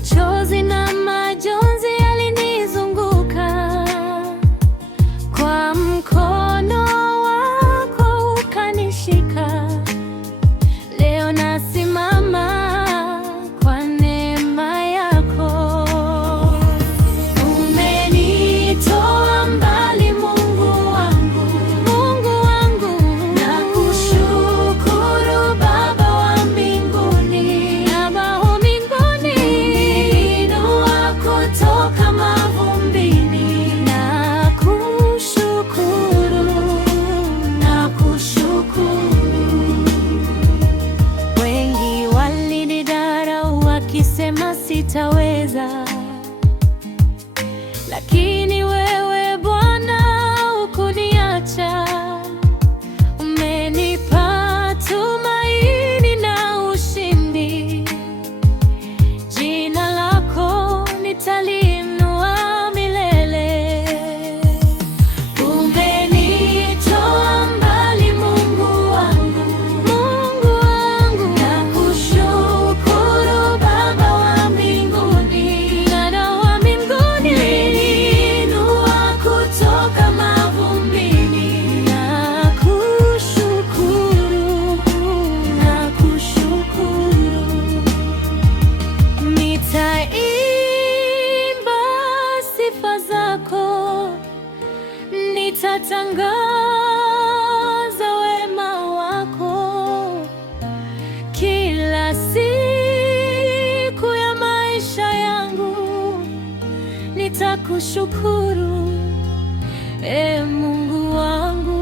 Machozi na majonzi yalinizunguka, kwa mkono wako ukanishika. Leo nasimama kwa neema yako. Umenitoa mbali, Mungu wangu, Mungu wangu. Nakushukuru Baba wa mbinguni, Baba wa mbinguni. Umeniinua kutoka mavumbini. Nakushukuru, nakushukuru. Wengi walinidharau wakisema sitaweza, lakini wewe Bwana hukuniacha. Umenipa tumaini na ushindi. Jina lako nitaliinua milele. Umenitoa mbali, Mungu wangu, Mungu wangu. Nakushukuru Baba wa mbinguni, Baba wa mbinguni. Umeniinua kutoka mavumbini. Nakushukuru, nakushukuru. Nitaimba sifa zako, nitatangaza wema wako kila siku ya maisha yangu. Nitakushukuru, Mungu wangu.